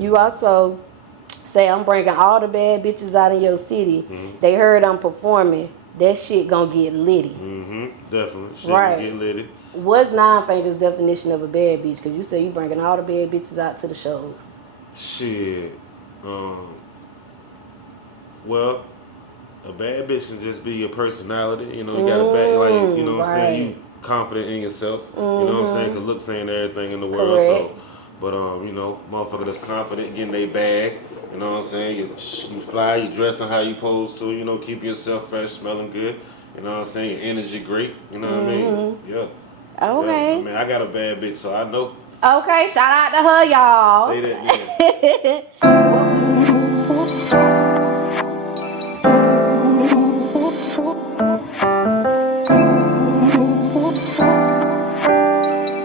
You also say, I'm bringing all the bad bitches out of your city. They heard I'm performing. That shit gonna get litty. Definitely. Shit Right. gonna get litty. What's Nine Fingers' definition of a bad bitch? Because you say you bringing all the bad bitches out to the shows. Shit. Well, a bad bitch can just be your personality. You know, you got a bad, like, you know what I'm saying? You confident in yourself. You know what I'm saying? Because looks ain't everything in the world. Correct. So, but, you know, motherfucker that's confident, getting their bag. You know what I'm saying? You fly, you dressing how you supposed to. You know, keep yourself fresh, smelling good. You know what I'm saying? Your energy great. You know what I mean? Yeah. Okay. Yeah, I mean, I got a bad bitch, so I know. Okay, shout out to her, y'all. Say that,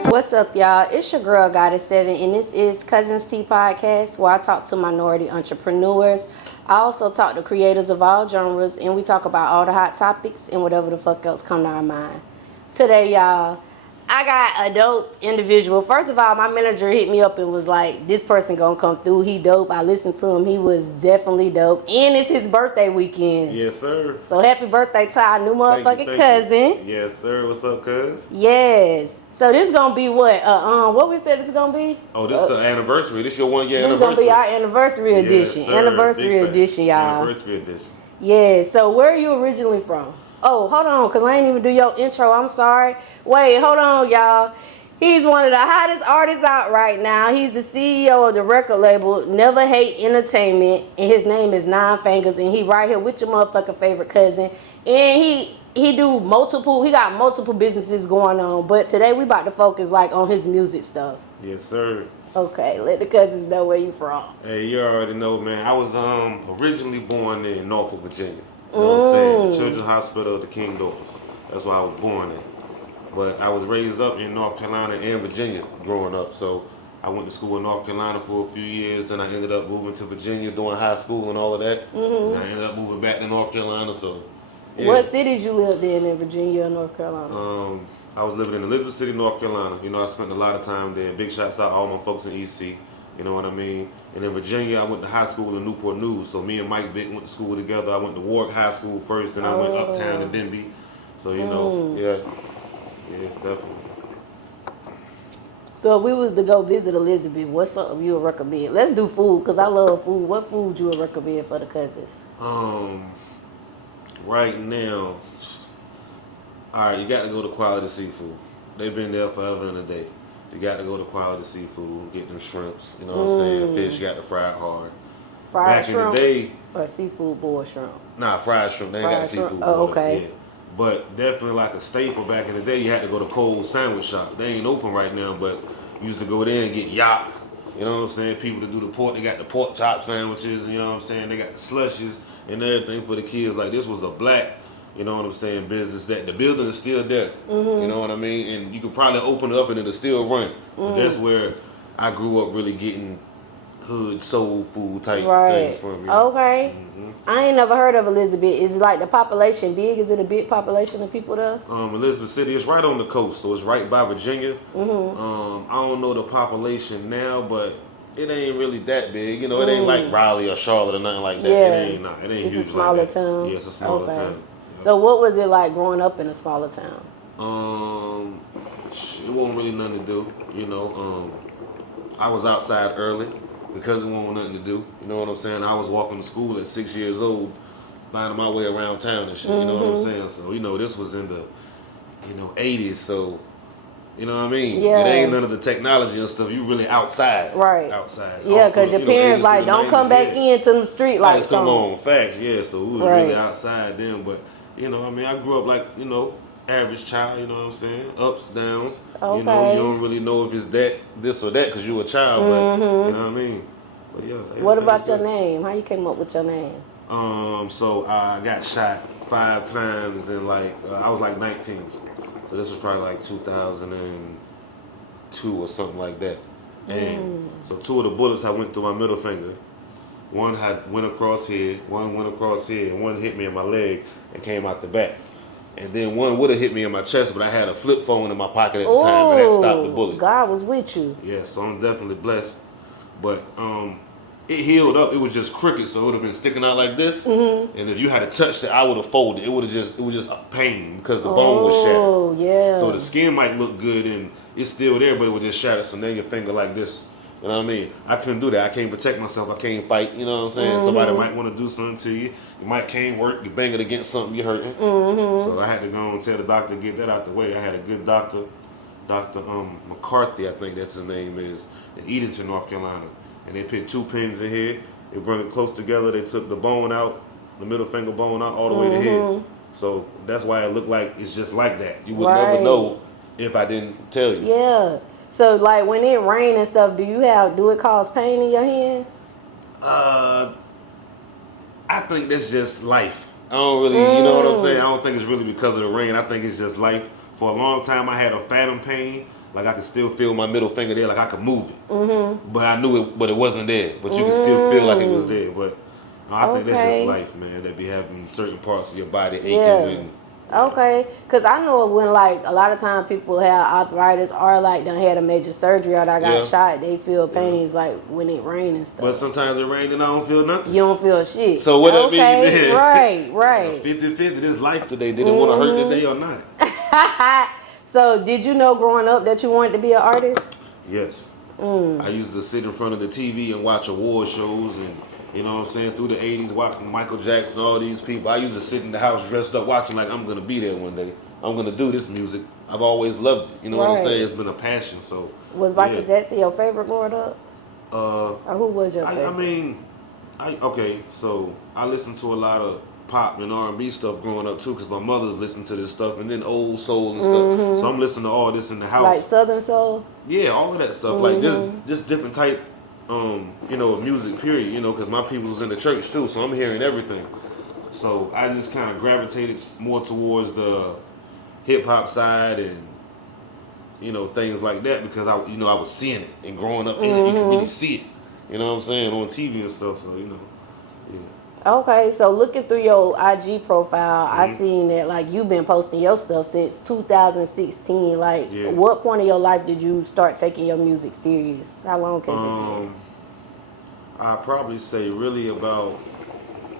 What's up, y'all? It's your girl, Goddess7, and this is Cuzn's Tea Podcast, where I talk to minority entrepreneurs. I also talk to creators of all genres, and we talk about all the hot topics and whatever the fuck else come to our mind. Today, y'all, I got a dope individual. First of all, my manager hit me up and was like, this person gonna come through. He dope. I listened to him. He was definitely dope. And it's his birthday weekend. Yes, sir. So happy birthday to our new motherfucking cousin. Yes, sir. What's up, cuz? Yes. So this gonna be what? What we said it's gonna be? Oh, this is the anniversary. This your 1 year This anniversary. This gonna be our anniversary edition. Yes, sir. Anniversary edition, y'all. Anniversary edition. Yeah. So where are you originally from? Oh, hold on, cause I ain't even do your intro. I'm sorry. Wait, hold on, y'all. He's one of the hottest artists out right now. He's the CEO of the record label Never Hate Entertainment, and his name is Nine Fingers, and he right here with your motherfucking favorite cousin. And he got multiple businesses going on, but today we about to focus like on his music stuff. Yes, sir. Okay, let the cousins know where you from. Hey, you already know, man. I was originally born in Norfolk, Virginia. You know what I'm saying? The Children's Hospital of the King Daughters. That's where I was born in. But I was raised up in North Carolina and Virginia growing up. So I went to school in North Carolina for a few years. Then I ended up moving to Virginia doing high school and all of that. And I ended up moving back to North Carolina. So, yeah. What cities you lived in Virginia or North Carolina? I was living in Elizabeth City, North Carolina. You know, I spent a lot of time there. Big shots out to all my folks in EC. You know what I mean? And in Virginia, I went to high school in Newport News. So me and Mike Vick went to school together. I went to Warwick High School first, then I went uptown to Denby. So, you know, yeah, definitely. So if we was to go visit Elizabeth, what's something you would recommend? Let's do food, because I love food. What food you would recommend for the cousins? Right now, all right, you got to go to Quality Seafood. They've been there forever and a day. You got to go to Quality Seafood, get them shrimps. You know what I'm saying? Fish, you got to fry it hard. Fried Back shrimp in the day, or seafood boiled shrimp? Nah, fried shrimp. They ain't Fried got shrimp. seafood. Oh, boiled, okay. Yeah. But definitely like a staple back in the day, you had to go to Cold Sandwich Shop. They ain't open right now, but you used to go there and get yak. You know what I'm saying? People that do the pork, they got the pork chop sandwiches. You know what I'm saying? They got the slushes and everything for the kids. Like this was a black, you know what I'm saying, business. That the building is still there. You know what I mean? And you could probably open it up and it'll still run. But that's where I grew up really getting hood soul food type things from. You know? Okay. I ain't never heard of Elizabeth. Is it like the population big? Is it a big population of people there? Elizabeth City is right on the coast, so it's right by Virginia. I don't know the population now, but it ain't really that big. You know, it ain't like Raleigh or Charlotte or nothing like that. Yeah. It ain't It's huge a smaller like that. town. Yeah, it's a smaller town. Yep. So what was it like growing up in a smaller town? It wasn't really nothing to do. You know, I was outside early because it wasn't nothing to do. You know what I'm saying? I was walking to school at 6 years old, finding my way around town and shit. You know what I'm saying? So, you know, this was in the, 80s. So, you know what I mean? Yeah. It ain't none of the technology and stuff. You really outside. Right. Outside. Yeah, because your parents like, don't come back into the street like something. Come on, facts. Yeah, so we was Right. really outside then. But, I grew up like, average child, you know what I'm saying? Ups, downs. Okay. You don't really know if it's this or that because you a child, but you know what I mean? But yeah. What about your name? How you came up with your name? So I got shot 5 times in I was like 19. So this was probably like 2002 or something like that. And so 2 of the bullets I went through my middle finger. One went across here, one went across here, and one hit me in my leg and came out the back. And then one would have hit me in my chest, but I had a flip phone in my pocket at the time, and that stopped the bullet. God was with you. Yeah, so I'm definitely blessed. but it healed up. It was just crooked, so it would have been sticking out like this. And if you had touched it, I would have folded. It was just a pain because the bone was shattered. Oh, yeah. So the skin might look good and it's still there, but it was just shattered. So now your finger like this. You know what I mean? I couldn't do that. I can't protect myself. I can't fight. You know what I'm saying? Somebody might want to do something to you. You might can't work. You bang it against something, you're hurting. So I had to go and tell the doctor to get that out the way. I had a good doctor, Dr. McCarthy, I think that's his name is, in Edenton, North Carolina. And they put 2 pins in here. They brought it close together. They took the bone out, the middle finger bone out, all the way to the head. So that's why it looked like it's just like that. You would never know if I didn't tell you. Yeah. So like when it rain and stuff, do it cause pain in your hands? I think that's just life. I don't really, you know what I'm saying? I don't think it's really because of the rain. I think it's just life. For a long time, I had a phantom pain. Like I could still feel my middle finger there, like I could move it. But I knew it, but it wasn't there. But you could still feel like it was there. But I think that's just life, man. That be having certain parts of your body aching. And, okay, because I know when like a lot of times people have arthritis or like done had a major surgery or they got shot, they feel pains like when it rains and stuff. But sometimes it rains and I don't feel nothing. You don't feel shit. So what that mean then? Right. 50-50 this life today. Did it want to hurt today or not? So did you know growing up that you wanted to be an artist? Yes. I used to sit in front of the TV and watch award shows and you know what I'm saying, through the 80s, watching Michael Jackson, all these people. I used to sit in the house dressed up watching like I'm going to be there one day. I'm going to do this music. I've always loved it. You know what I'm saying? It's been a passion. So was Michael Jackson your favorite growing up? Or who was your favorite? Okay, so I listened to a lot of pop and R&B stuff growing up too because my mother's listening to this stuff and then old soul and stuff. So I'm listening to all this in the house. Like Southern soul? Yeah, all of that stuff. Like just different type you know, music, period, you know, because my people was in the church too, so I'm hearing everything. So I just kind of gravitated more towards the hip hop side and, you know, things like that because I was seeing it and growing up in it, you could really see it, you know what I'm saying, on TV and stuff, so, you know, yeah. Okay, so looking through your IG profile, I seen that like you've been posting your stuff since 2016. Like, what point of your life did you start taking your music serious? How long has it been? I'd probably say really about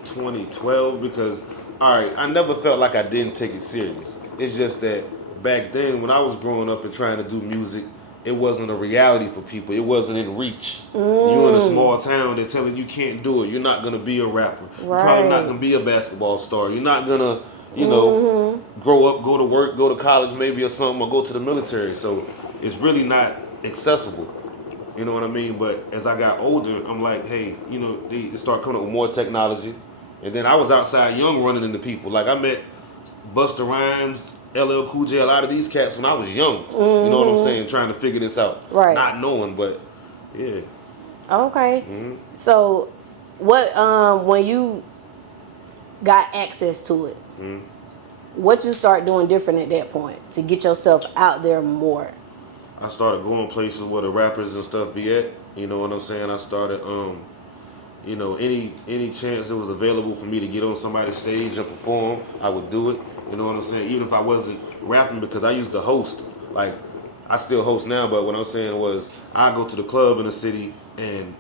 2012 because, all right, I never felt like I didn't take it serious. It's just that back then when I was growing up and trying to do music, it wasn't a reality for people. It wasn't in reach. You're in a small town, they're telling you can't do it. You're not going to be a rapper. You're probably not going to be a basketball star. You're not going to, you know, grow up, go to work, go to college maybe or something, or go to the military. So it's really not accessible. You know what I mean? But as I got older, I'm like, hey, you know, they start coming up with more technology. And then I was outside young running into people. Like I met Busta Rhymes, LL Cool J, a lot of these cats when I was young. You know what I'm saying? Trying to figure this out. Not knowing, but yeah. Okay. So what when you got access to it, what you start doing different at that point to get yourself out there more? I started going places where the rappers and stuff be at. You know what I'm saying? I started you know, any chance that was available for me to get on somebody's stage and perform, I would do it. You know what I'm saying? Even if I wasn't rapping, because I used to host. Like, I still host now, but what I'm saying was I go to the club in the city and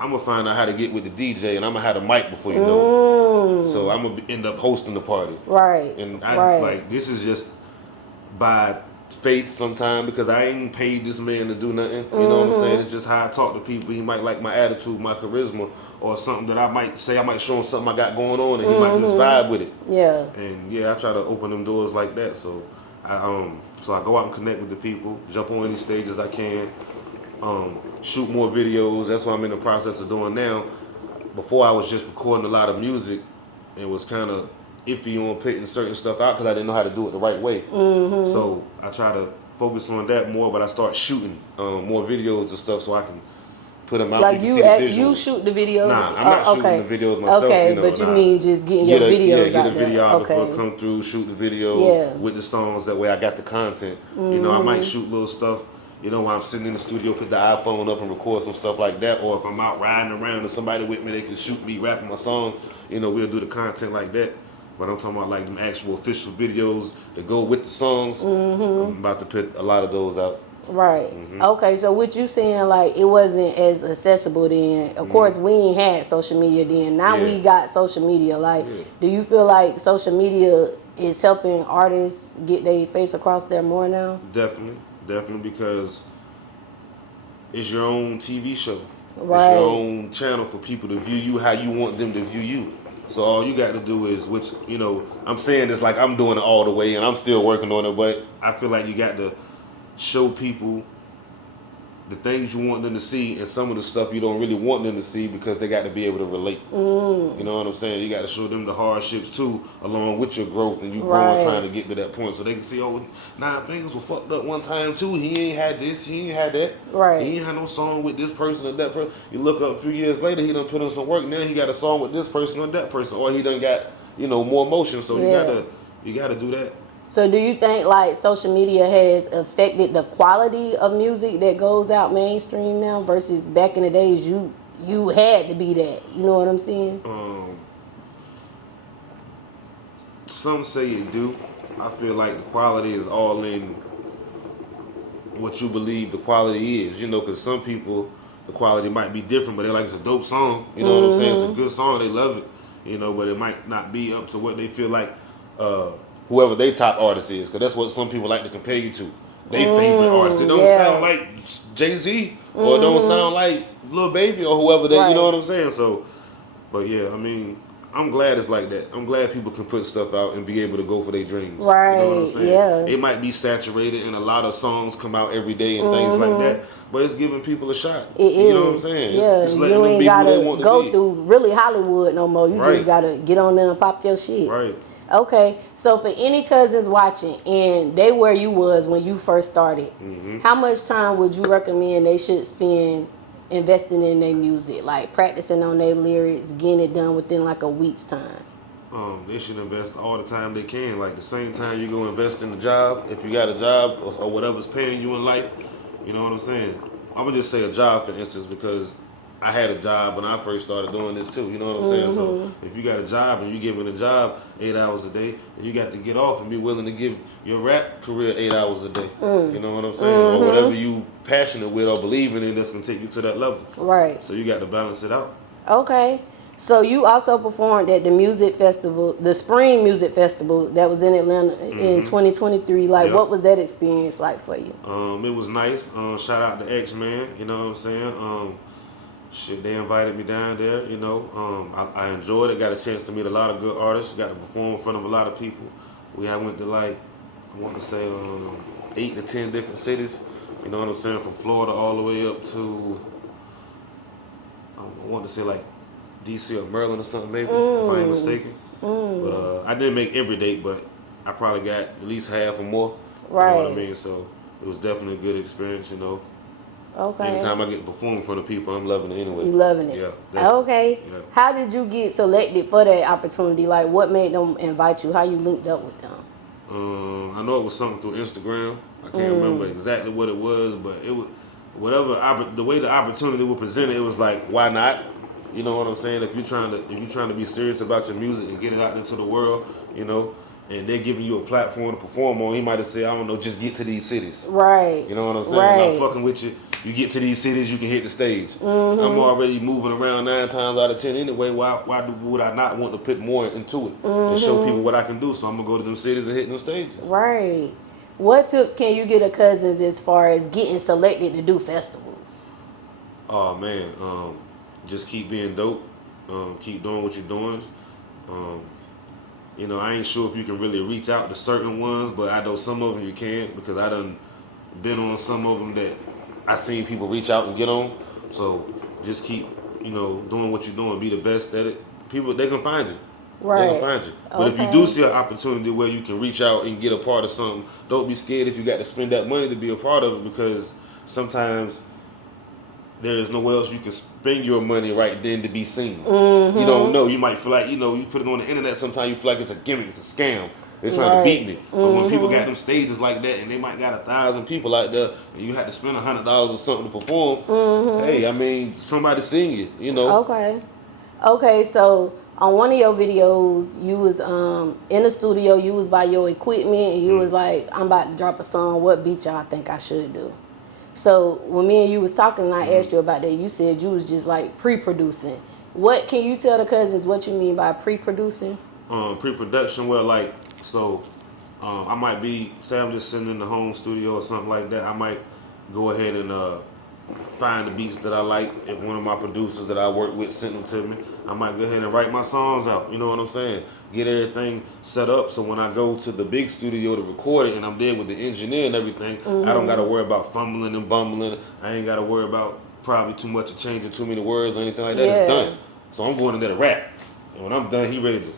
I'm going to find out how to get with the DJ and I'm going to have a mic before you know it. So I'm going to end up hosting the party. And I like, this is just by faith sometime because I ain't paid this man to do nothing. You know what I'm saying? It's just how I talk to people. He might like my attitude, my charisma, or something that I might say. I might show him something I got going on, and he might just vibe with it. And I try to open them doors like that. So I go out and connect with the people, jump on any stages I can, shoot more videos. That's what I'm in the process of doing now. Before I was just recording a lot of music, and was kind of iffy on putting certain stuff out because I didn't know how to do it the right way. So I try to focus on that more, but I start shooting more videos and stuff so I can put them out. Like you shoot the videos? Nah, I'm not shooting the videos myself. Okay, you know, but you mean just getting your videos out there. Get a videographer, come through, shoot the videos with the songs. That way I got the content. You know, I might shoot little stuff. You know, while I'm sitting in the studio, put the iPhone up and record some stuff like that. Or if I'm out riding around and somebody with me, they can shoot me rapping my song. You know, we'll do the content like that. But I'm talking about like them actual official videos that go with the songs. I'm about to put a lot of those out. Right. Okay, so what you saying, like, it wasn't as accessible then. Of course, we ain't had social media then. Now we got social media. Like, do you feel like social media is helping artists get their face across there more now? Definitely, because it's your own TV show. Right. It's your own channel for people to view you how you want them to view you. So all you got to do is, which, you know, I'm saying this like I'm doing it all the way and I'm still working on it, but I feel like you got to show people the things you want them to see and some of the stuff you don't really want them to see because they got to be able to relate. You know what I'm saying? You got to show them the hardships too, along with your growth and you growing, trying to get to that point, so they can see, oh, Fingaz was fucked up one time too. He ain't had this, he ain't had that. Right. He ain't had no song with this person or that person. You look up a few years later, he done put in some work. Now he got a song with this person or that person, or he done got, you know, more motion. So you gotta do that. So do you think like social media has affected the quality of music that goes out mainstream now versus back in the days you had to be that? You know what I'm saying? Some say it do. I feel like the quality is all in what you believe the quality is. You know, because some people, the quality might be different, but they're like, it's a dope song. You know what I'm saying? It's a good song. They love it. You know, but it might not be up to what they feel like whoever they top artist is, because that's what some people like to compare you to. They favorite artist. It don't sound like Jay-Z or it don't sound like Lil Baby or whoever they, you know what I'm saying? So, but yeah, I mean, I'm glad it's like that. I'm glad people can put stuff out and be able to go for their dreams. Right. You know what I'm saying? Yeah. It might be saturated and a lot of songs come out every day and things like that, but it's giving people a shot. You know what I'm saying? It's letting you them ain't be gotta who they want to go be. through really Hollywood no more. You just gotta get on there and pop your shit. Right. Okay, so for any cousins watching and they where you was when you first started, how much time would you recommend they should spend investing in their music, like practicing on their lyrics, getting it done within like a week's time? They should invest all the time they can. Like the same time you go invest in the job, if you got a job or whatever's paying you in life, you know what I'm saying? I'm gonna just say a job for instance because I had a job when I first started doing this too, you know what I'm saying? So if you got a job and you giving a job 8 hours a day, and you got to get off and be willing to give your rap career 8 hours a day. You know what I'm saying? Or whatever you passionate with or believing in that's gonna take you to that level. Right. So you got to balance it out. Okay. So you also performed at the music festival, the Spring Music Festival that was in Atlanta in 2023. Like, what was that experience like for you? It was nice. Shout out to X-Man, you know what I'm saying? Shit, they invited me down there, you know. I enjoyed it. Got a chance to meet a lot of good artists. Got to perform in front of a lot of people. I went to like, I want to say 8 to 10 different cities. You know what I'm saying? From Florida all the way up to, I want to say like DC or Maryland or something maybe, if I ain't mistaken. But I didn't make every date, but I probably got at least half or more. Right. You know what I mean? So it was definitely a good experience, you know. Okay. Anytime I get to perform in front of people, I'm loving it anyway. You loving it? Yeah. Definitely. Okay. Yeah. How did you get selected for that opportunity? Like, what made them invite you? How you linked up with them? I know it was something through Instagram. I can't remember exactly what it was, but it was the way the opportunity was presented. It was like, why not? You know what I'm saying? If you're trying to be serious about your music and get it out into the world, you know, and they're giving you a platform to perform on, he might have said, I don't know, just get to these cities. Right. You know what I'm saying? Right. I'm fucking with you. You get to these cities, you can hit the stage. I'm already moving around 9 times out of 10 anyway. Why would I not want to put more into it and show people what I can do? So I'm gonna go to them cities and hit them stages. Right. What tips can you get a Cuzn as far as getting selected to do festivals? Oh man, just keep being dope. Keep doing what you're doing. You know, I ain't sure if you can really reach out to certain ones, but I know some of them you can because I done been on some of them that I seen people reach out and get on. So just keep, you know, doing what you're doing. Be the best at it. People, they can find you. Right. They can find you. But if you do see an opportunity where you can reach out and get a part of something, don't be scared if you got to spend that money to be a part of it because sometimes there is nowhere else you can spend your money right then to be seen. You don't know. You might feel like, you know, you put it on the internet, sometimes you feel like it's a gimmick, it's a scam. They're trying to beat me. But when people got them stages like that and they might got 1,000 people out there and you had to spend $100 or something to perform, hey, I mean, somebody sing you, you know. Okay, so on one of your videos, you was in the studio, you was by your equipment and you was like, I'm about to drop a song, what beat y'all think I should do? So when me and you was talking and I asked you about that, you said you was just like pre-producing. What can you tell the cousins what you mean by pre-producing? Pre-production, well, like, so I might be, say I'm just sitting in the home studio or something like that. I might go ahead and find the beats that I like. If one of my producers that I work with sent them to me, I might go ahead and write my songs out. You know what I'm saying? Get everything set up so when I go to the big studio to record it and I'm there with the engineer and everything, I don't got to worry about fumbling and bumbling. I ain't got to worry about probably too much or changing too many words or anything like that. It's done. So I'm going in there to rap. And when I'm done, he ready to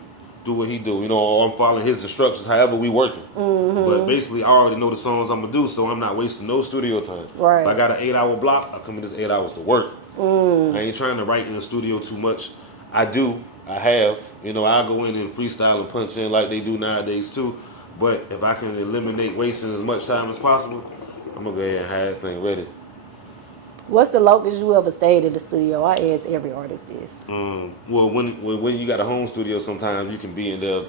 do what he do. You know, or I'm following his instructions, however we working. But basically, I already know the songs I'm going to do, so I'm not wasting no studio time. Right. If I got an 8-hour block, I come in this 8 hours to work. I ain't trying to write in the studio too much. I have. You know, I'll go in and freestyle and punch in like they do nowadays too. But if I can eliminate wasting as much time as possible, I'm going to go ahead and have everything ready. What's the longest you ever stayed in the studio? I ask every artist this. Well, when you got a home studio, sometimes you can be in there,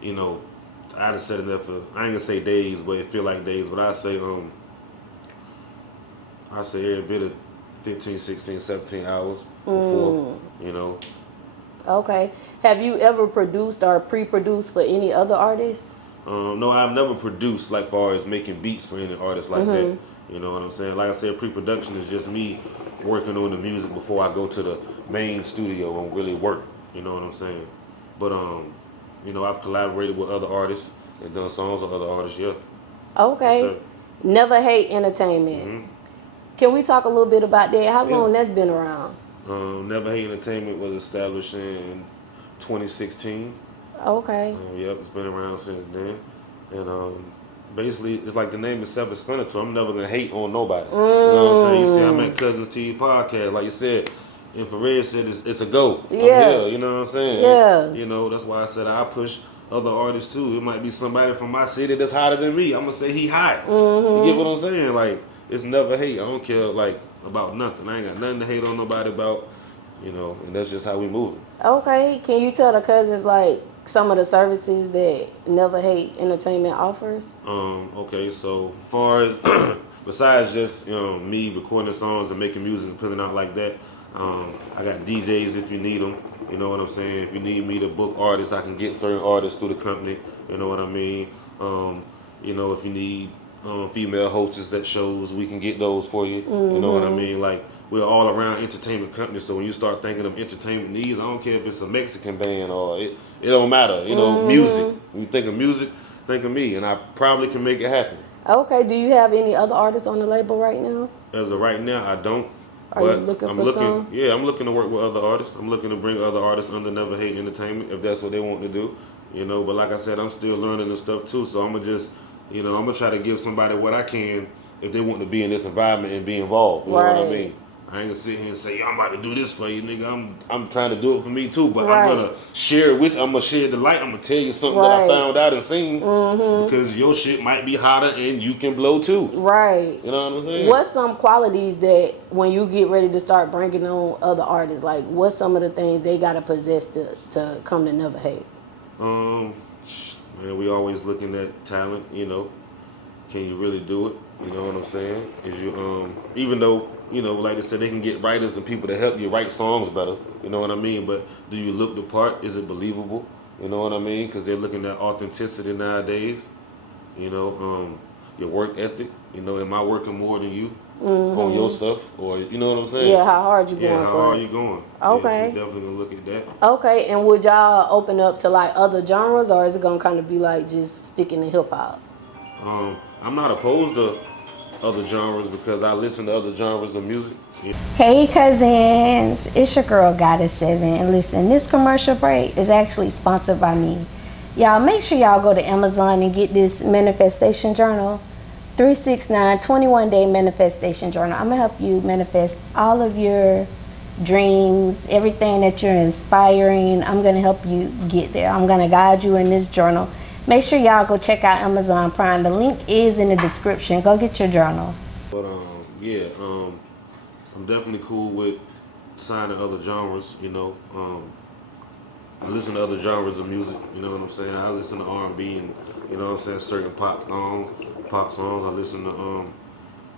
you know, I just sat in there for, I ain't gonna say days, but it feel like days, but I say every bit of 15, 16, 17 hours before, you know. Okay. Have you ever produced or pre-produced for any other artists? No, I've never produced like far as making beats for any artist like that. You know what I'm saying? Like I said, pre-production is just me working on the music before I go to the main studio and really work. You know what I'm saying? But you know, I've collaborated with other artists and done songs with other artists. Yeah. Okay. Yes, Never Hate Entertainment. Can we talk a little bit about that? How long that's been around? Never Hate Entertainment was established in 2016. Okay. Yep, it's been around since then. And basically, it's like the name is self-explanatory. I'm never gonna hate on nobody. You know what I'm saying? You see, I'm at Cuzn TV podcast, like you said. Infrared said it's a go. Yeah. I'm here, you know what I'm saying? Yeah. You know, that's why I said I push other artists too. It might be somebody from my city that's hotter than me. I'm gonna say he hot. You get what I'm saying? Like, it's never hate. I don't care like about nothing. I ain't got nothing to hate on nobody about. You know, and that's just how we move it. Okay. Can you tell the cousins like some of the services that Never Hate Entertainment offers? Okay, so far as besides just me recording songs and making music and putting it out like that, I got DJs if you need them. You know what I'm saying? If you need me to book artists, I can get certain artists through the company. You know what I mean? You know, if you need female hostess at shows, we can get those for you. You know what I mean? Like, we're all around entertainment companies, so when you start thinking of entertainment needs, I don't care if it's a Mexican band or it don't matter. You know, music. When you think of music, think of me, and I probably can make it happen. Okay. Do you have any other artists on the label right now? As of right now, I don't. Are you looking for some? Yeah, I'm looking to work with other artists. I'm looking to bring other artists under Never Hate Entertainment if that's what they want to do. You know, but like I said, I'm still learning this stuff too, so I'm gonna just, you know, I'm gonna try to give somebody what I can if they want to be in this environment and be involved. You know what I mean? I ain't gonna sit here and say, I'm about to do this for you, nigga. I'm trying to do it for me too, but I'm gonna share it with you. I'm gonna share the light. I'm gonna tell you something that I found out and seen because your shit might be hotter and you can blow too. Right. You know what I'm saying? What's some qualities that when you get ready to start bringing on other artists, like what's some of the things they gotta possess to come to Never Hate? Man, we always looking at talent. You know, can you really do it? You know what I'm saying? Is you even though, you know, like I said, they can get writers and people to help you write songs better. You know what I mean? But do you look the part? Is it believable? You know what I mean? Because they're looking at authenticity nowadays. You know, your work ethic. You know, am I working more than you on your stuff? Or, you know what I'm saying? Yeah, how hard you going how for hard it? you going? Okay. Yeah, we definitely gonna look at that. Okay, and would y'all open up to like other genres, or is it gonna kind of be like just sticking to hip hop? I'm not opposed to other genres because I listen to other genres of music. Yeah. Hey cousins, it's your girl Goddess7, and listen, this commercial break is actually sponsored by me. Y'all make sure y'all go to Amazon and get this manifestation journal, 369 21-day manifestation journal. I'm gonna help you manifest all of your dreams, everything that you're inspiring. I'm gonna help you get there. I'm gonna guide you in this journal. Make sure y'all go check out Amazon Prime. The link is in the description. Go get your journal. But yeah, I'm definitely cool with signing other genres. You know, I listen to other genres of music. You know what I'm saying? I listen to R&B and, you know what I'm saying, certain pop songs. I listen to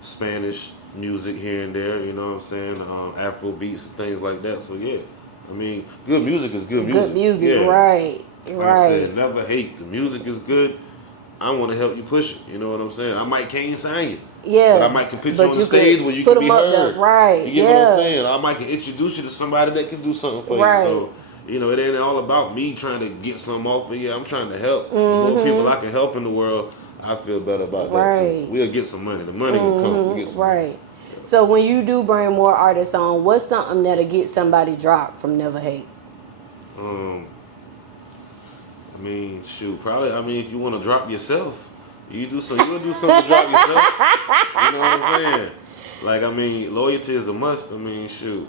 Spanish music here and there, you know what I'm saying? Afro beats and things like that. So yeah, I mean, good music is good music. Good music, yeah. right. Like I said, never hate. The music is good. I want to help you push it. You know what I'm saying? I might can't sign you. Yeah. But I might can put you on the stage where you can be heard. Right. You get what I'm saying? I might can introduce you to somebody that can do something for you. So, you know, it ain't all about me trying to get something off of you. I'm trying to help. The more people I can help in the world, I feel better about that too. We'll get some money. The money will come. We'll get some money. So when you do bring more artists on, what's something that'll get somebody dropped from Never Hate? I mean, shoot, probably. I mean, if you want to drop yourself, you'll do something to drop yourself. You know what I'm saying? Like, I mean, loyalty is a must. I mean, shoot.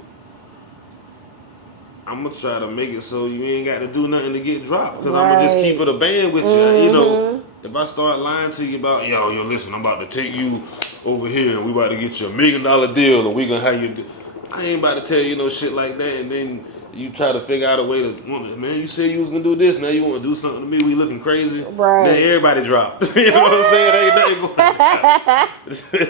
I'm going to try to make it so you ain't got to do nothing to get dropped. Because I'm going to just keep it a band with you. You know, if I start lying to you about, yo, listen, I'm about to take you over here and we about to get you $1 million deal and we going to have you do. I ain't about to tell you no shit like that. And then you try to figure out a way to, man, you said you was going to do this. Now you want to do something to me. We looking crazy. Right. Now everybody dropped. You know what I'm saying? Ain't nothing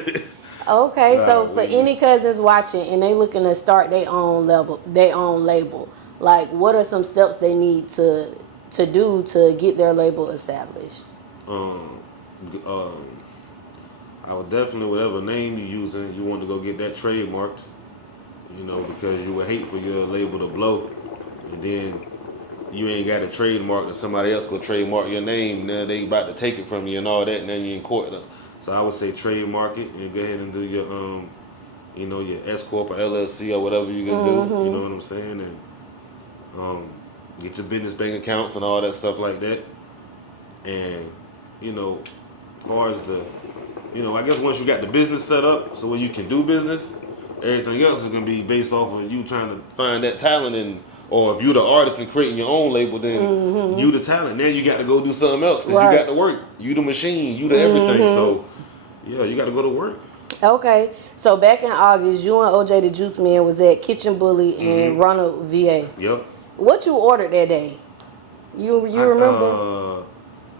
going on. Okay, so for any cousins watching and they looking to start their own label, like what are some steps they need to do to get their label established? I would definitely, whatever name you're using, you want to go get that trademarked, you know, because you would hate for your label to blow, and then you ain't got a trademark and somebody else go trademark your name, now they about to take it from you and all that, and then you in court. So I would say trademark it and go ahead and do your, you know, your S Corp or LLC or whatever you can do. You know what I'm saying? And get your business bank accounts and all that stuff like that. And you know, as far as the, you know, I guess once you got the business set up, so when you can do business, everything else is gonna be based off of you trying to find that talent and. Or if you the artist and creating your own label, then you the talent. Now you got to go do something else because you got to work. You the machine. You the everything. So, yeah, you got to go to work. Okay. So back in August, you and OJ the Juiceman was at Kitchen Bully in Ronald, VA. Yep. What you ordered that day? You remember?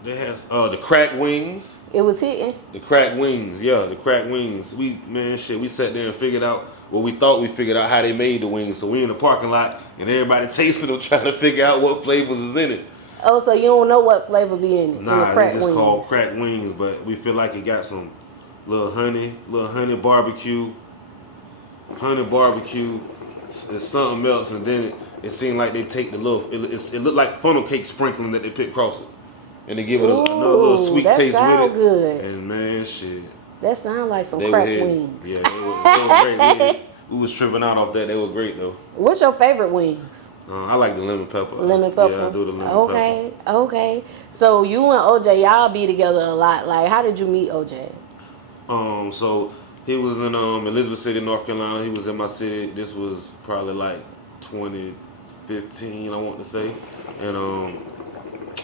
They had the cracked wings. It was hitting? The cracked wings. Yeah, the cracked wings. We sat there and figured out. Well, we thought we figured out how they made the wings. So we in the parking lot and everybody tasting them, trying to figure out what flavors is in it. Oh, so you don't know what flavor be in it? Nah, it's just called cracked wings, but we feel like it got some little honey barbecue. Honey barbecue is something else, and then it seemed like they take the little, it looked like funnel cake sprinkling that they put across it. And they give it another little sweet taste with it. That sound good. And man, shit. That sound like some cracked wings. Yeah, they were great. We was tripping out off that. They were great though. What's your favorite wings? I like the lemon pepper. Lemon pepper? Yeah, I do the lemon pepper. Okay. So you and OJ, y'all be together a lot. Like, how did you meet OJ? So he was in Elizabeth City, North Carolina. He was in my city. This was probably like 2015, I want to say. And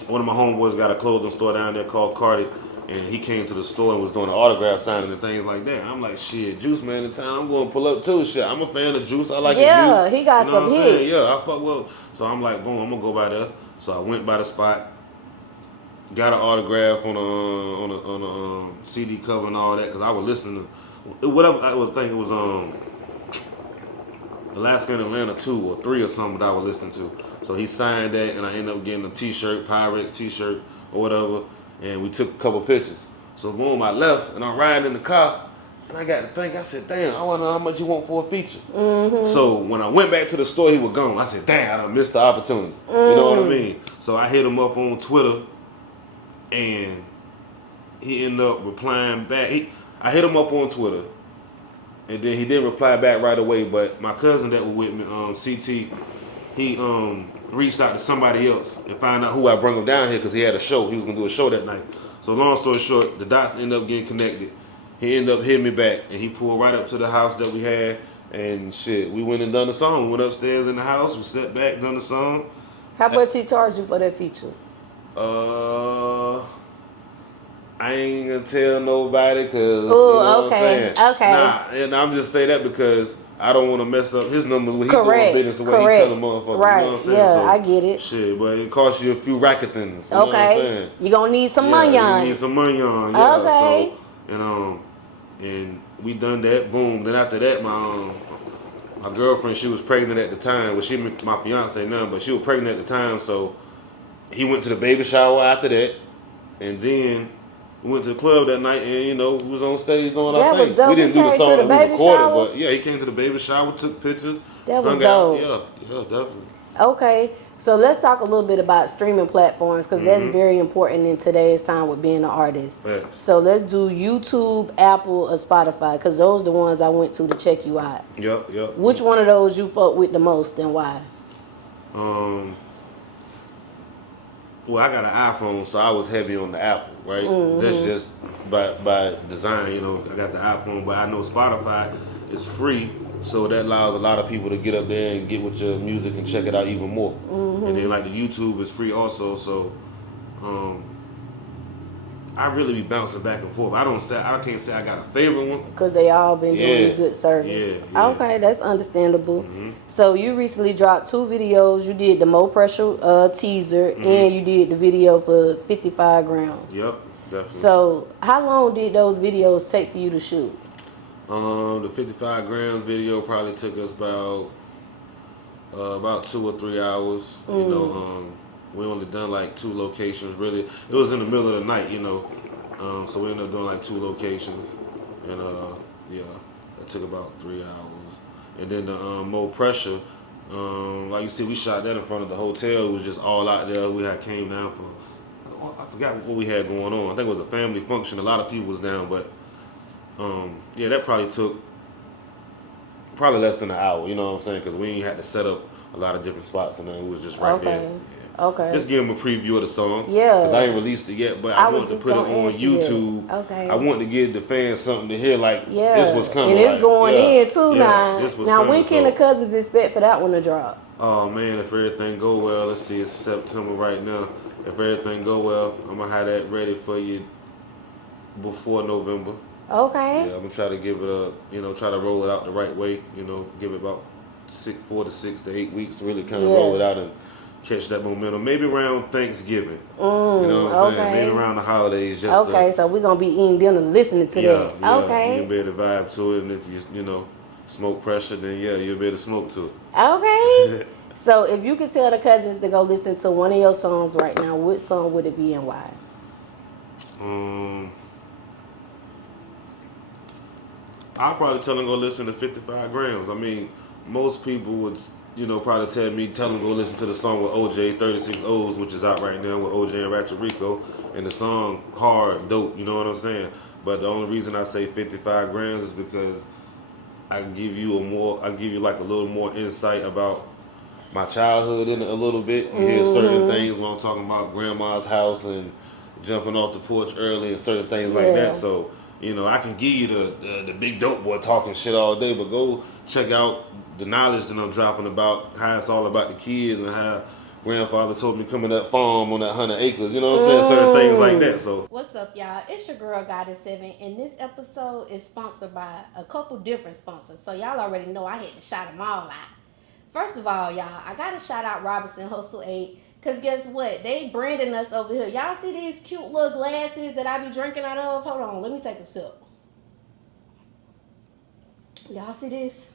one of my homeboys got a clothing store down there called Cardi. And he came to the store and was doing an autograph signing and things like that. I'm like, shit, Juiceman in town. I'm going to pull up too. Shit, I'm a fan of Juice. I like his music. Yeah, he got some hits. Yeah, I fuck well. So I'm like, boom, I'm gonna go by there. So I went by the spot, got an autograph on a CD cover and all that, because I was listening to whatever I was thinking. It was Alaska and Atlanta 2 or 3 or something that I was listening to. So he signed that, and I ended up getting a T-shirt, Pyrex T-shirt or whatever. And we took a couple pictures. So boom, I left, and I'm riding in the car, and I got to think, I said, damn, I wonder how much you want for a feature. So when I went back to the store, he was gone. I said, damn, I done missed the opportunity. You know what I mean? So I hit him up on Twitter, and he ended up replying back. I hit him up on Twitter, and then he didn't reply back right away, but my cousin that was with me, CT, he reached out to somebody else and found out who I brought him down here because he had a show. He was going to do a show that night. So long story short, the dots ended up getting connected. He ended up hitting me back, and he pulled right up to the house that we had, and shit, we went and done the song. We went upstairs in the house, we sat back, done the song. How much he charged you for that feature? I ain't going to tell nobody because, you know what I'm saying? Okay. Nah, and I'm just saying that because I don't want to mess up his numbers when he doing business the way he tell the motherfucker. Right. You know what I'm saying? Yeah, so, I get it. Shit, but it costs you a few racketins. You know what I'm saying? You gonna need some money on. You need some money on. Yeah. Okay. So, and we done that. Boom. Then after that, my girlfriend, she was pregnant at the time. Well, she my fiance now, but she was pregnant at the time. So he went to the baby shower after that, and then we went to the club that night, and you know, we was on stage doing our That was thing. dope. We didn't He do the came song to the that we baby recorded, shower? but yeah, he came to the baby shower, took pictures, That was hung dope. out. Yeah, definitely. Okay, so let's talk a little bit about streaming platforms because that's Mm-hmm. very important in today's time with being an artist. Yes. So let's do YouTube, Apple, or Spotify because those are the ones I went to check you out. Yep. Which one of those you fuck with the most and why? Well, I got an iPhone, so I was heavy on the Apple, right? Mm-hmm. That's just by design, you know. I got the iPhone, but I know Spotify is free, so that allows a lot of people to get up there and get with your music and check it out even more. Mm-hmm. And then like the YouTube is free also, so I really be bouncing back and forth. I can't say I got a favorite one. Because they all been doing Yeah. good service. Yeah. Okay, that's understandable. Mm-hmm. So you recently dropped 2 videos. You did the Mo Pressure teaser and you did the video for 55 grams. Yep, definitely. So how long did those videos take for you to shoot? The 55 grams video probably took us about 2 or 3 hours. You know, we only done like 2 locations. Really, it was in the middle of the night. You know, so we ended up doing like 2 locations, and yeah, that took about 3 hours. And then the Mo Pressure, like you see, we shot that in front of the hotel. It was just all out there. We had came down for, I forgot what we had going on. I think it was a family function. A lot of people was down, but yeah, that probably took less than an hour. You know what I'm saying? Because we ain't had to set up a lot of different spots, and then it was just right there. Yeah. Okay. Just give them a preview of the song. Yeah. Because I ain't released it yet, but I wanted to put it on YouTube. Okay. I wanted to give the fans something to hear, like, Yeah. this was coming. And it's like, going in too this was now. coming, When can the Cousins expect for that one to drop? Oh man, if everything go well, let's see, it's September right now. If everything go well, I'm gonna have that ready for you before November. Okay. Yeah, I'm gonna try to give it try to roll it out the right way. You know, give it about 4 to 6 to 8 weeks to really kind of roll it out and catch that momentum. Maybe around Thanksgiving. You know what I'm saying? Maybe around the holidays. Just so we're gonna be eating dinner listening to that. Yeah, okay. you'll be able to vibe to it, and if you know smoke pressure, then yeah, you'll be able to smoke to it. Okay. So if you could tell the Cousins to go listen to one of your songs right now, which song would it be and why? I'll probably tell them go listen to 55 grams. I mean, most people would, probably tell them go listen to the song with OJ, 36 O's, which is out right now with OJ and Ratchet Rico, and the song hard, dope, you know what I'm saying? But the only reason I say 55 grams is because I give you like a little more insight about my childhood in it a little bit. You hear certain things when I'm talking about grandma's house and jumping off the porch early and certain things like that. So, I can give you the big dope boy talking shit all day, but go check out the knowledge that I'm dropping about how it's all about the kids and how grandfather told me come in that farm on that 100 acres. You know what I'm saying? Certain things like that. So what's up, y'all? It's your girl Goddess 7, and this episode is sponsored by a couple different sponsors. So y'all already know I had to shout them all out. First of all, y'all, I gotta shout out Robinson Hustle 8. Cause guess what? They branding us over here. Y'all see these cute little glasses that I be drinking out of? Hold on, let me take a sip. Y'all see this?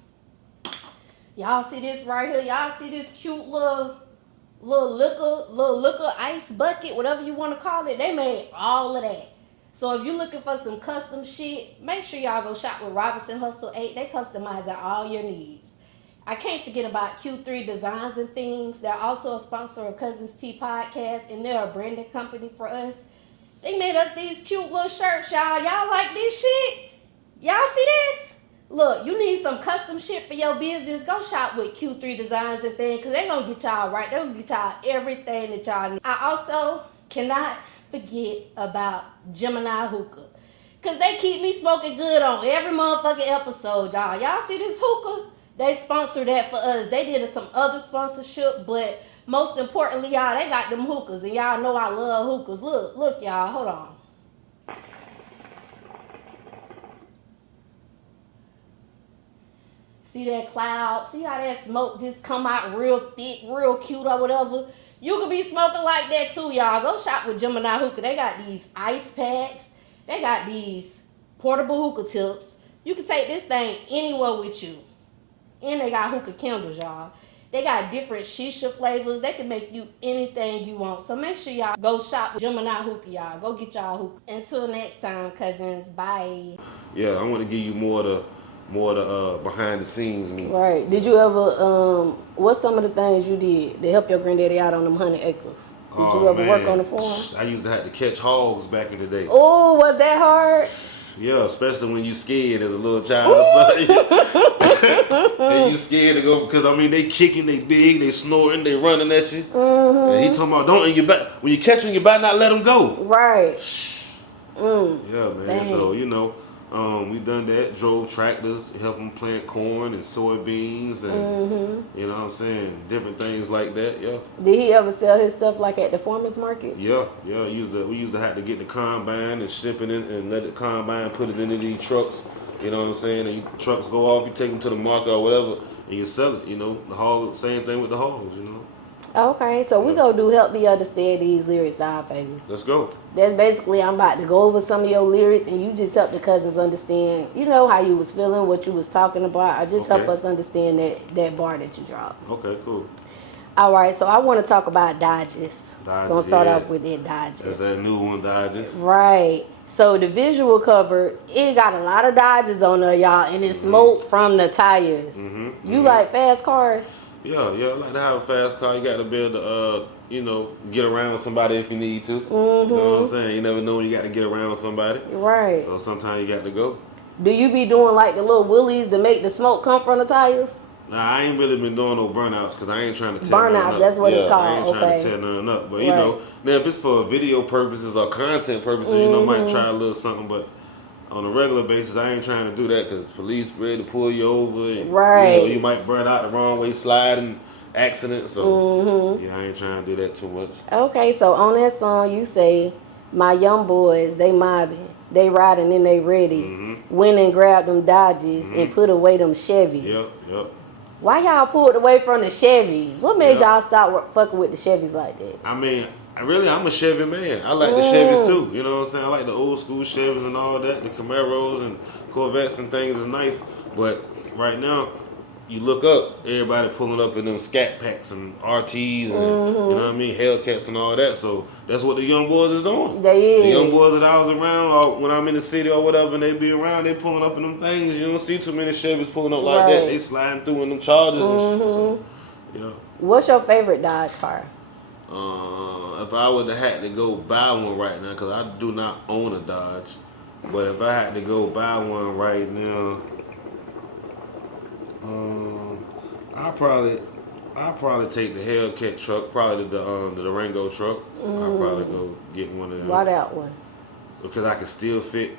Y'all see this right here? Y'all see this cute little liquor ice bucket, whatever you want to call it? They made all of that. So if you're looking for some custom shit, make sure y'all go shop with Robinson Hustle 8. They customize all your needs. I can't forget about Q3 Designs and Things. They're also a sponsor of Cuzn podcast, and they're a branding company for us. They made us these cute little shirts, y'all. Y'all like this shit? Y'all see this? Look, you need some custom shit for your business. Go shop with Q3 Designs and Things, because they're going to get y'all right. They're going to get y'all everything that y'all need. I also cannot forget about Geminiih hookah, because they keep me smoking good on every motherfucking episode, y'all. Y'all see this hookah? They sponsored that for us. They did some other sponsorship, but most importantly, y'all, they got them hookahs, and y'all know I love hookahs. Look, y'all, hold on. See that cloud? See how that smoke just come out real thick, real cute or whatever? You could be smoking like that too, y'all. Go shop with Geminiih hookah. They got these ice packs. They got these portable hookah tips. You can take this thing anywhere with you. And they got hookah candles, y'all. They got different shisha flavors. They can make you anything you want. So make sure y'all go shop with Gemini Hookah, y'all. Go get y'all hookah. Until next time, cousins. Bye. Yeah, I want to give you more of the behind the scenes me. Right. Did you ever what's some of the things you did to help your granddaddy out on them 100 acres? Did you ever work on the farm? I used to have to catch hogs back in the day. Oh, was that hard? Yeah, especially when you scared as a little child or something. And you scared to go because I mean they kicking, they big, they snoring, they running at you. And he talking about don't and you bet when you catch them, you better not let them go. Right. Yeah, man. Dang. So you know, we done that. Drove tractors, helped them plant corn and soybeans, and you know what I'm saying, different things like that. Yeah. Did he ever sell his stuff like at the farmers market? Yeah. We used to have to get the combine and ship it in and let the combine put it into these trucks. You know what I'm saying? And trucks go off, you take them to the market or whatever, and you sell it. You know, the hog, same thing with the hogs. You know. Okay, so we gonna do help me understand these lyrics to our faces. Let's go. That's basically I'm about to go over some of your lyrics and you just help the cousins understand, you know, how you was feeling, what you was talking about. I just help us understand that bar that you dropped. Okay, cool. All right, so I want to talk about Dodges. Gonna start off with that Dodges. That's that new one, Dodges. Right. So the visual cover, it got a lot of Dodges on there, y'all, and it's smoke from the tires. You like fast cars? Yeah, I like to have a fast car. You got to be able to, you know, get around somebody if you need to. You know what I'm saying? You never know when you got to get around somebody. Right. So sometimes you got to go. Do you be doing like the little wheelies to make the smoke come from the tires? Nah, I ain't really been doing no burnouts because I ain't trying to tear burnouts, up. that's what it's called. I ain't trying to tear nothing up. But, you know, now if it's for video purposes or content purposes, you know, might try a little something. But on a regular basis, I ain't trying to do that because police ready to pull you over. And, you know, you might burn out the wrong way, sliding. Accident, so yeah, I ain't trying to do that too much. Okay, so on that song you say, my young boys, they mobbing, they riding and they ready. Went and grabbed them Dodges and put away them Chevys. Yep. Why y'all pulled away from the Chevys? What made y'all start fucking with the Chevys like that? I mean, I'm a Chevy man. I like the Chevys too. You know what I'm saying? I like the old school Chevys and all that. The Camaros and Corvettes and things is nice. But right now, you look up, everybody pulling up in them Scat Packs and RTs and, you know what I mean, Hellcats and all that. So that's what the young boys is doing. The young boys that I was around, or when I'm in the city or whatever, and they be around, they pulling up in them things. You don't see too many Chevys pulling up like that. They sliding through in them Chargers and shit. So, yeah. What's your favorite Dodge car? If I would have had to go buy one right now, because I do not own a Dodge, but if I had to go buy one right now, I'll probably take the Hellcat truck, probably the Durango truck. I'll probably go get one of them. Why that one? Because I can still fit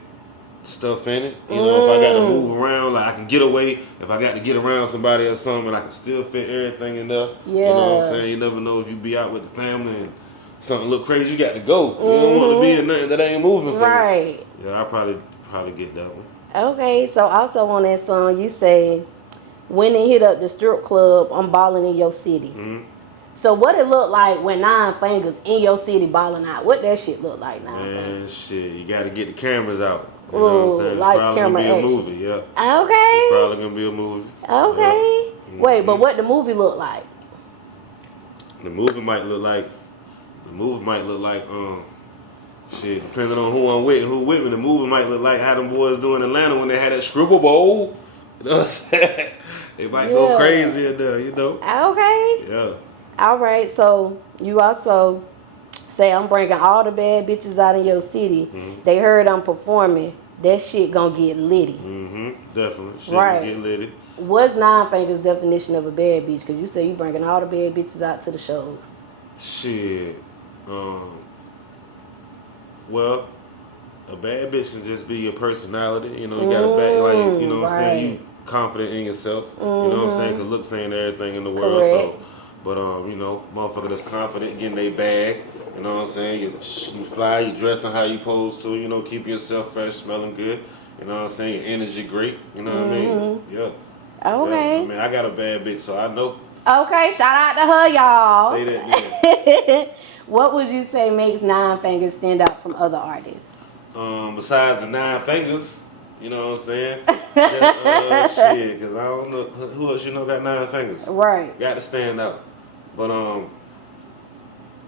stuff in it. You know, if I got to move around, like I can get away. If I got to get around somebody or something, I can still fit everything in there. You know what I'm saying? You never know if you be out with the family and something look crazy, you got to go. You don't want to be in nothing that ain't moving. So, yeah, I'll probably get that one. Okay, so also on that song, you say, when they hit up the strip club, I'm balling in your city. So what it look like when 9 Fingers in your city balling out? What that shit look like now? Man, shit, you got to get the cameras out. You know what I'm saying? It's lights, probably camera, gonna be action. a movie, yeah. Okay. It's probably gonna be a movie. Okay. Yeah. Wait, but what the movie look like? The movie might look like, shit, depending on who I'm with and who with me, the movie might look like how them boys do in Atlanta when they had that Scribble Bowl. You know what I'm saying? They might go crazy in there, you know? Okay. Yeah. All right, so you also say, I'm bringing all the bad bitches out of your city. They heard I'm performing. That shit gonna get litty. Definitely. Shit gonna get litty. What's 9 Fingers' definition of a bad bitch? Because you say you bringing all the bad bitches out to the shows. Shit. Well, a bad bitch can just be your personality. You know, you got a bad, like, you know what I'm saying? You confident in yourself. You know what I'm saying? Because looks ain't everything in the world. So, but, you know, motherfucker that's confident, getting their bag. You know what I'm saying? You fly, you dressing how you supposed to. You know, keep yourself fresh, smelling good. You know what I'm saying? Your energy great. You know what I mean? Yeah. Okay. Yeah, I mean, I got a bad bitch, so I know. Okay, shout out to her, y'all. Say that, man. What would you say makes 9 Fingers stand out from other artists? Besides the 9 Fingers, You know what I'm saying? Shit, because I don't know who else you know got 9 fingers. Right. Got to stand out. But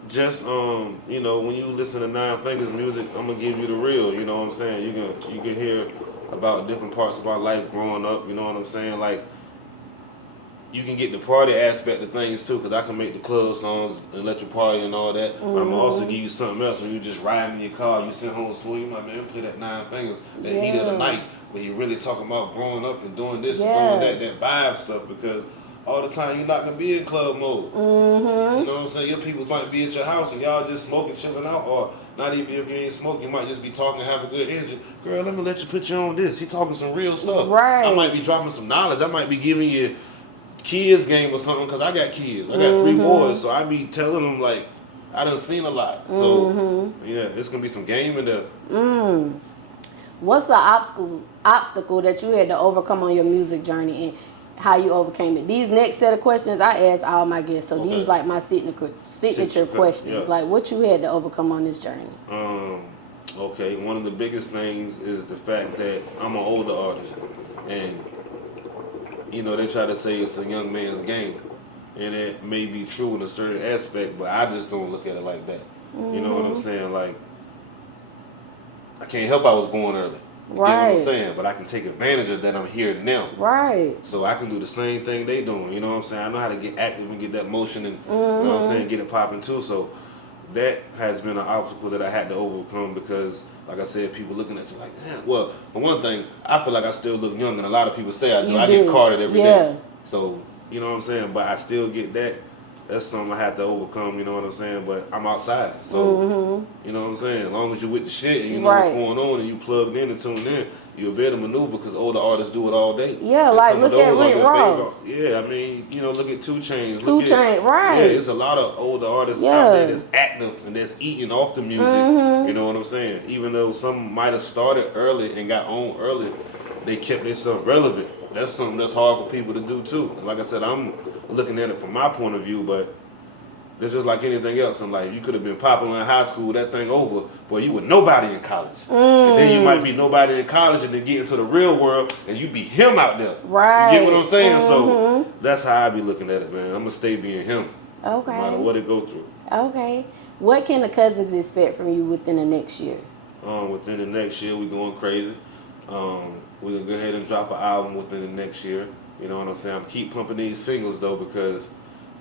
just you know, when you listen to 9 Fingers music, I'm gonna give you the real. You know what I'm saying? You can hear about different parts of my life growing up. You know what I'm saying? Like, you can get the party aspect of things too, because I can make the club songs and let you party and all that. But I'm gonna also give you something else when you just riding in your car, you sit home sweet, you might man play that 9 Fingers, that heat of the night, where you really talking about growing up and doing this and doing that vibe stuff, because all the time you're not gonna be in club mode. You know what I'm saying? Your people might be at your house and y'all just smoking, chilling out, or not even if you ain't smoking, you might just be talking, have a good energy. Girl, let me let you put you on this. He talking some real stuff. Right. I might be dropping some knowledge. I might be giving you kids game or something, because I got kids. I got 3 boys, so I be telling them, like, I done seen a lot. So yeah, it's gonna be some game in there. What's the obstacle that you had to overcome on your music journey, and how you overcame it? These next set of questions I ask all my guests, so these like my signature questions. Like, what you had to overcome on this journey? Okay, one of the biggest things is the fact that I'm an older artist, and you know, they try to say it's a young man's game, and it may be true in a certain aspect, but I just don't look at it like that. You know what I'm saying? Like, I can't help I was born early. You get what I'm saying? But I can take advantage of that. I'm here now. Right. So I can do the same thing they doing. You know what I'm saying? I know how to get active and get that motion and, you know what I'm saying, get it popping too. So that has been an obstacle that I had to overcome, because, like I said, people looking at you like, damn. Well, for one thing, I feel like I still look young, and a lot of people say I do. I get carded every day. So, you know what I'm saying? But I still get that. That's something I had to overcome, you know what I'm saying? But I'm outside. So, you know what I'm saying? As long as you're with the shit and you know what's going on and you plugged in and tuned in, you'll be able to maneuver, because older artists do it all day. Yeah, and like, look at Rick Ross. Yeah, I mean, you know, look at 2 Chainz. 2 Chainz, right. Yeah, there's a lot of older artists out there that's active and that's eating off the music. You know what I'm saying? Even though some might have started early and got on early, they kept themselves relevant. That's something that's hard for people to do too. And like I said, I'm looking at it from my point of view, but it's just like anything else in life. You could have been popular in high school, that thing over, boy, you were nobody in college. And then you might be nobody in college and then get into the real world and you be him out there. Right. You get what I'm saying? So that's how I be looking at it, man. I'm going to stay being him. Okay. No matter what it go through. Okay. What can the Cuzns expect from you within the next year? Within the next year, we going crazy. We're going to go ahead and drop an album within the next year. You know what I'm saying? I'm keep pumping these singles, though, because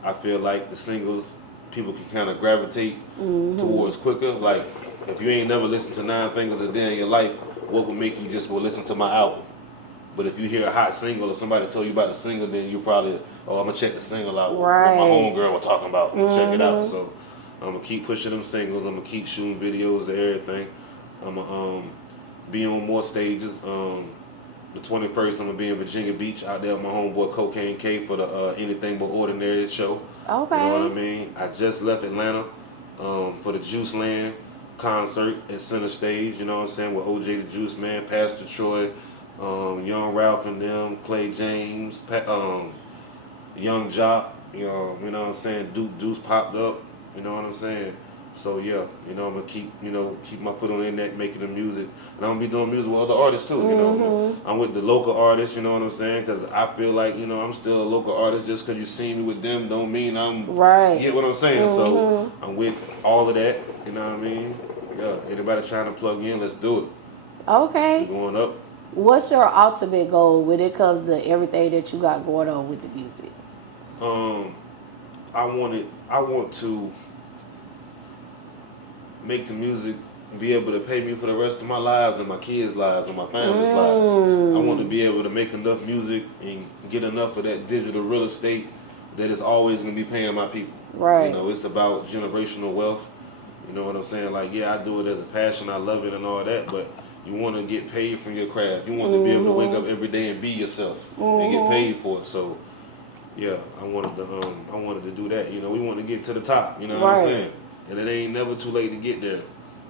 I feel like the singles, people can kind of gravitate towards quicker. Like, if you ain't never listened to 9 Fingers a day in your life, what would make you just go listen to my album? But if you hear a hot single or somebody told you about the single, then you probably, oh, I'm going to check the single out. Right. What my homegirl was talking about. I'm going to check it out. So I'm going to keep pushing them singles. I'm going to keep shooting videos to everything. I'm going to be on more stages. The 21st, I'm going to be in Virginia Beach out there with my homeboy Cocaine K for the Anything But Ordinary show. Okay. You know what I mean? I just left Atlanta for the Juiceman concert at Center Stage, you know what I'm saying, with OJ the Juiceman, Pastor Troy, Young Ralph and them, Clay James, Young Jock, you know what I'm saying, Deuce popped up, you know what I'm saying? So yeah, you know, I'm gonna keep my foot on the neck making the music, and I'm gonna be doing music with other artists too. You know, I'm with the local artists. You know what I'm saying? Because I feel like, you know, I'm still a local artist. Just because you see me with them, don't mean I'm right. You get what I'm saying? So I'm with all of that. You know what I mean? Yeah. Anybody trying to plug in, let's do it. Okay. We're going up. What's your ultimate goal when it comes to everything that you got going on with the music? I want to make the music be able to pay me for the rest of my lives and my kids' lives and my family's lives. I want to be able to make enough music and get enough of that digital real estate that is always going to be paying my people. Right. You know, it's about generational wealth. You know what I'm saying? Like, yeah, I do it as a passion. I love it and all that, but you want to get paid from your craft. You want to be able to wake up every day and be yourself and get paid for it. So, yeah, I wanted to do that. You know, we want to get to the top. You know what I'm saying? And it ain't never too late to get there.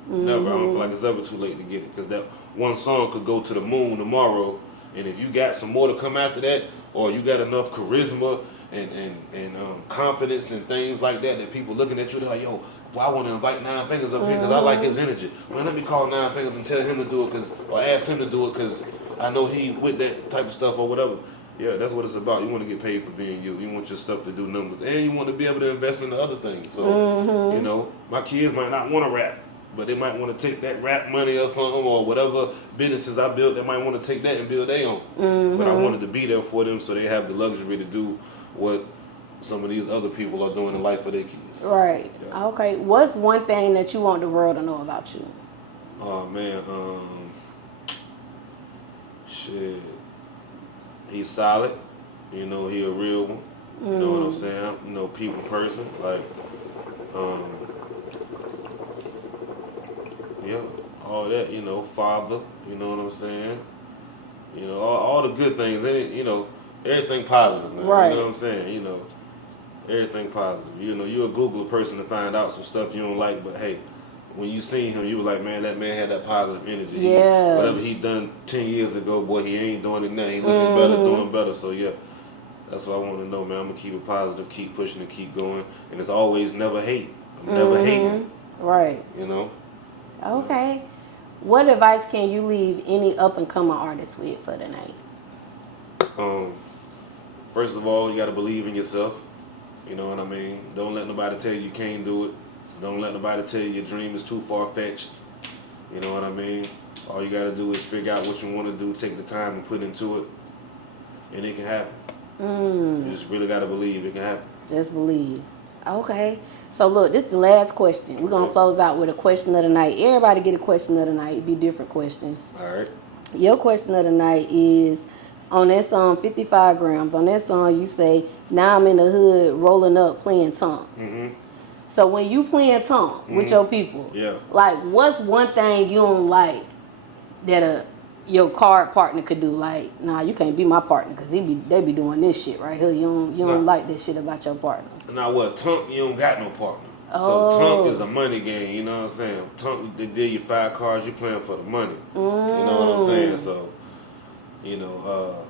Never. I don't feel like it's ever too late to get it. Because that one song could go to the moon tomorrow. And if you got some more to come after that, or you got enough charisma and confidence and things like that, that people looking at you, they're like, yo, well, I want to invite 9 Fingers up here because I like his energy. Man, let me call 9 Fingers and tell him to do it, or ask him to do it, because I know he with that type of stuff or whatever. Yeah, that's what it's about. You want to get paid for being you. You want your stuff to do numbers, and you want to be able to invest in the other things. So, you know, my kids might not want to rap, but they might want to take that rap money or something, or whatever businesses I built. They might want to take that and build their own. But I wanted to be there for them, so they have the luxury to do what some of these other people are doing in life for their kids. Right. Yeah. Okay. What's one thing that you want the world to know about you? Oh man, shit. He's solid. You know, he a real one. You know what I'm saying? You know, people person. Like, yeah, all that. You know, father. You know what I'm saying? You know, all the good things. You know, everything positive, man. Right. You know what I'm saying? You know, everything positive. You know, you're a Googler person to find out some stuff you don't like, but hey, when you seen him, you were like, man, that man had that positive energy. Yeah. Whatever he done 10 years ago, boy, he ain't doing it now. He looking better, doing better. So yeah, that's what I want to know, man. I'm gonna keep it positive, keep pushing and keep going. And it's always never hate. I'm never hating. Right. You know? Okay. What advice can you leave any up and coming artists with for the night? First of all, you gotta believe in yourself. You know what I mean? Don't let nobody tell you can't do it. Don't let nobody tell you your dream is too far-fetched. You know what I mean? All you gotta do is figure out what you want to do, take the time and put into it, and it can happen. You just really gotta believe it can happen. Just believe. Okay. So look, this is the last question. We're gonna close out with a question of the night. Everybody get a question of the night. It'd be different questions. All right. Your question of the night is, on that song 55 grams, on that song you say, now I'm in the hood rolling up playing tongue. So when you playing tongue with your people, like what's one thing you don't like that your card partner could do? Like, nah, you can't be my partner because they be doing this shit right here. You don't like this shit about your partner. Now what? Tongue, you don't got no partner. Oh. So tongue is a money game. You know what I'm saying? Tongue, they deal you 5 cards. You playing for the money. You know what I'm saying? So, you know.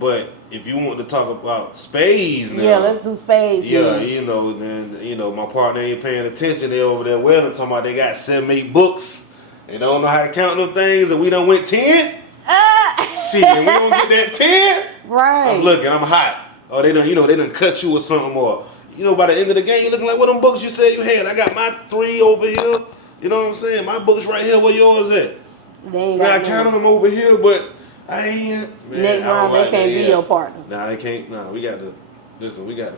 But if you want to talk about spades now, yeah, let's do spades. Yeah, then. you know, then my partner ain't paying attention. They over there wailing, talking about they got 7, 8 books. They don't know how to count them things, and we done went 10. Shit, and we don't get that 10. Right. I'm looking, I'm hot. Or they done cut you or something, or by the end of the game, you looking like what them books you said you had. I got my 3 over here. You know what I'm saying? My books right here. Where yours at? They ain't Man, I got counted them over here, but I ain't. Man, next round they can't be your partner. Nah, they can't. Nah, we got to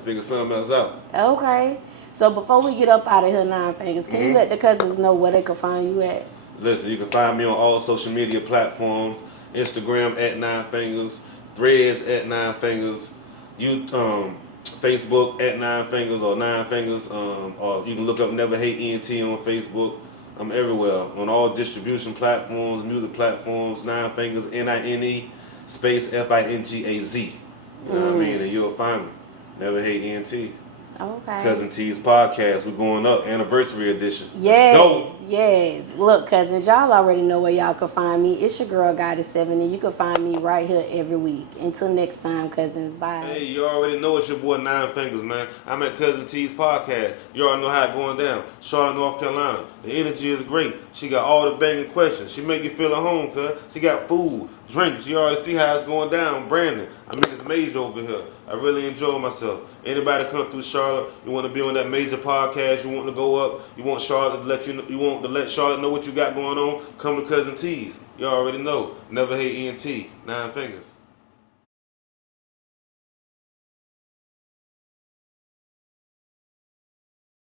figure something else out. Okay. So before we get up out of here, 9 Fingers, can you let the cousins know where they can find you at? Listen, you can find me on all social media platforms. Instagram at 9 Fingers, Threads at 9 Fingers, Facebook at 9 Fingers or 9 Fingers, or you can look up Never Hate ENT on Facebook. I'm everywhere on all distribution platforms, music platforms. 9 Fingers, NINE space FINGAZ. You know what I mean? And you'll find me. Never Hate ENT. Okay. Cousin T's podcast. We're going up, anniversary edition. Yes, Let's go. yes. Look, cousins, y'all already know where y'all can find me. It's your girl, Goddess 70. You can find me right here every week. Until next time, cousins. Bye. Hey, you already know it's your boy 9 Fingers, man. I'm at Cousin T's podcast. You already know how it's going down. Charlotte, North Carolina. The energy is great. She got all the banging questions. She make you feel at home, cuz. She got food, drinks. You already see how it's going down. Brandon. I mean, it's major over here. I really enjoy myself. Anybody come through Charlotte, you want to be on that major podcast, you want to go up, you want Charlotte to let you want to let Charlotte know what you got going on, come to Cousin T's. You already know. Never Hate ENT. 9 Fingers.